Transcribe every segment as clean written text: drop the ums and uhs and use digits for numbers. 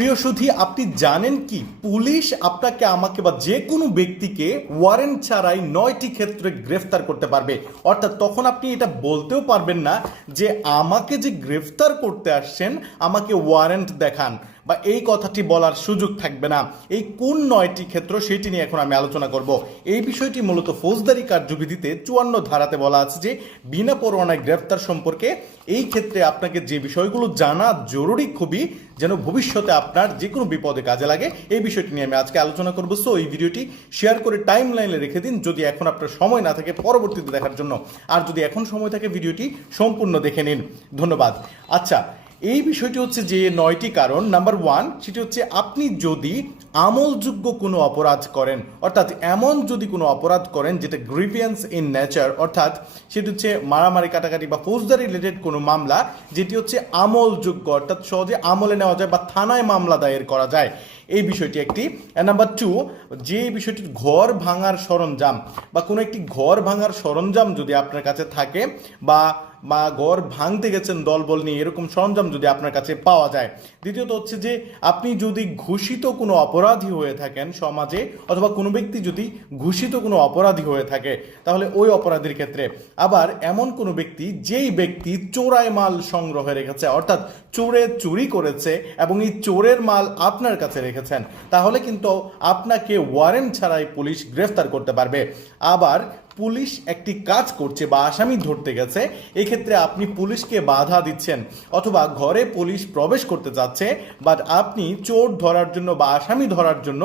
প্রিয় সুধী, আপনি জানেন কি পুলিশ আপনাকে আমাকে বা যে কোনো ব্যক্তিকে ওয়ারেন্ট ছাড়াই 9টি ক্ষেত্রে গ্রেফতার করতে পারবে। অর্থাৎ তখন আপনি এটা বলতেও পারবেন না যে আমাকে যে গ্রেফতার করতে আসছেন আমাকে ওয়ারেন্ট দেখান, বা এই কথাটি বলার সুযোগ থাকবে না। এই কোন 9টি ক্ষেত্র সেটি নিয়ে এখন আমি আলোচনা করব। এই বিষয়টি মূলত ফৌজদারি কার্যবিধিতে 54 ধারাতে বলা আছে যে বিনা পরোয়ানায় গ্রেফতার সম্পর্কে এই ক্ষেত্রে আপনাকে যে বিষয়গুলো জানা জরুরি খুবই, যেন ভবিষ্যতে আপনার যে কোনো বিপদে কাজে লাগে, এই বিষয়টি নিয়ে আমি আজকে আলোচনা করবো। সো এই ভিডিওটি শেয়ার করে টাইম লাইনে রেখে দিন যদি এখন আপনার সময় না থাকে পরবর্তীতে দেখার জন্য, আর যদি এখন সময় থাকে ভিডিওটি সম্পূর্ণ দেখে নিন। ধন্যবাদ। আচ্ছা, এই বিষয়টি হচ্ছে যে 9টি কারণ। নাম্বার 1, সেটি হচ্ছে আপনি যদি আমলযোগ্য কোনো অপরাধ করেন, অর্থাৎ এমন যদি কোনো অপরাধ করেন যেটা গ্রিভিয়েন্স ইন নেচার, অর্থাৎ সেটি হচ্ছে মারামারি কাটাকাটি বা ফৌজদারি রিলেটেড কোনো মামলা যেটি হচ্ছে আমলযোগ্য, অর্থাৎ সহজে আমলে নেওয়া যায় বা থানায় মামলা দায়ের করা যায়, এই বিষয়টি একটি। নাম্বার 2, যে বিষয়টি ঘর ভাঙার সরঞ্জাম বা কোনো একটি ঘর ভাঙার সরঞ্জাম যদি আপনার কাছে থাকে বা ঘর ভাঙতে গেছেন দলবল নিয়ে, এরকম সরঞ্জাম যদি আপনার কাছে পাওয়া যায়। দ্বিতীয়ত হচ্ছে যে আপনি যদি ঘোষিত কোনো অপরাধী হয়ে থাকেন সমাজে, অথবা কোনো ব্যক্তি যদি ঘোষিত কোনো অপরাধী হয়ে থাকে তাহলে ওই অপরাধীর ক্ষেত্রে। আবার এমন কোনো ব্যক্তি যেই ব্যক্তি চোরাই মাল সংগ্রহে রেখেছে, অর্থাৎ চোরে চুরি করেছে এবং এই চোরের মাল আপনার কাছে রেখেছেন, তাহলে কিন্তু আপনাকে ওয়ারেন্ট ছাড়াই পুলিশ গ্রেফতার করতে পারবে। আবার পুলিশ একটি কাজ করছে বা আসামি ধরতে গেছে, এক্ষেত্রে আপনি পুলিশকে বাধা দিচ্ছেন, অথবা ঘরে পুলিশ প্রবেশ করতে যাচ্ছে বাট আপনি চোর ধরার জন্য বা আসামি ধরার জন্য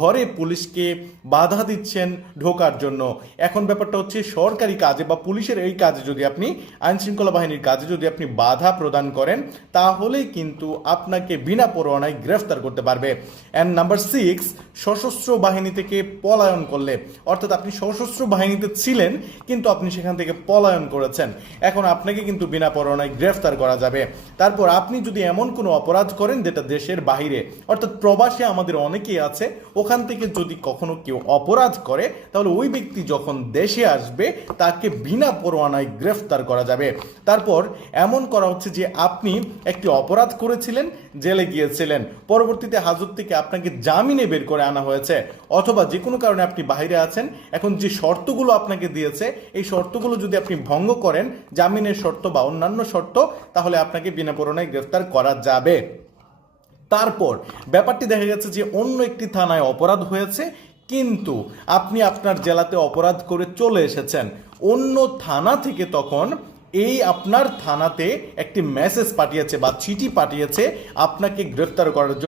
ঘরে পুলিশকে বাধা দিচ্ছেন ঢোকার জন্য। এখন ব্যাপারটা হচ্ছে সরকারি কাজে বা পুলিশের এই কাজে যদি আপনি, আইন শৃঙ্খলা বাহিনীর কাজে যদি আপনি বাধা প্রদান করেন তাহলেই কিন্তু আপনাকে বিনা পরোয়ানায় গ্রেফতার করতে পারবে। অ্যান্ড নাম্বার 6, সশস্ত্র বাহিনী থেকে পলায়ন করলে, অর্থাৎ আপনি সশস্ত্র বাহিনীতে ছিলেন কিন্তু আপনি সেখান থেকে পলায়ন করেছেন, এখন আপনাকে কিন্তু বিনা পরোয়ানায় গ্রেফতার করা যাবে। তারপর আপনি যদি এমন কোনো অপরাধ করেন যেটা দেশের বাইরে, অর্থাৎ প্রবাসে আমাদের অনেকেই আছে, ওখান থেকে যদি কখনো কেউ অপরাধ করে তাহলে ওই ব্যক্তি যখন দেশে আসবে তাকে বিনা পরোয়ানায় গ্রেফতার করা যাবে। তারপর এমন করা হচ্ছে যে আপনি একটি অপরাধ করেছিলেন, জেলে গিয়েছিলেন, পরবর্তীতে হাজত থেকে আপনাকে জামিনে বের করে আনা হয়েছে, অথবা যে কোনো কারণে আপনি বাইরে আছেন, এখন যে শর্তগুলো আপনাকে দিয়েছে এই শর্তগুলো যদি আপনি ভঙ্গ করেন, জামিনের শর্ত বা অন্যান্য শর্ত, তাহলে আপনাকে বিনা পরোয়ানায় গ্রেফতার করা যাবে। তারপর ব্যাপারটি দেখা গেছে যে অন্য একটি থানায় অপরাধ হয়েছে, কিন্তু আপনি আপনার জেলাতে অপরাধ করে চলে এসেছেন, অন্য থানা থেকে তখন এই আপনার থানাতে একটি মেসেজ পাঠিয়েছে বা চিঠি পাঠিয়েছে আপনাকে গ্রেফতার করার জন্য।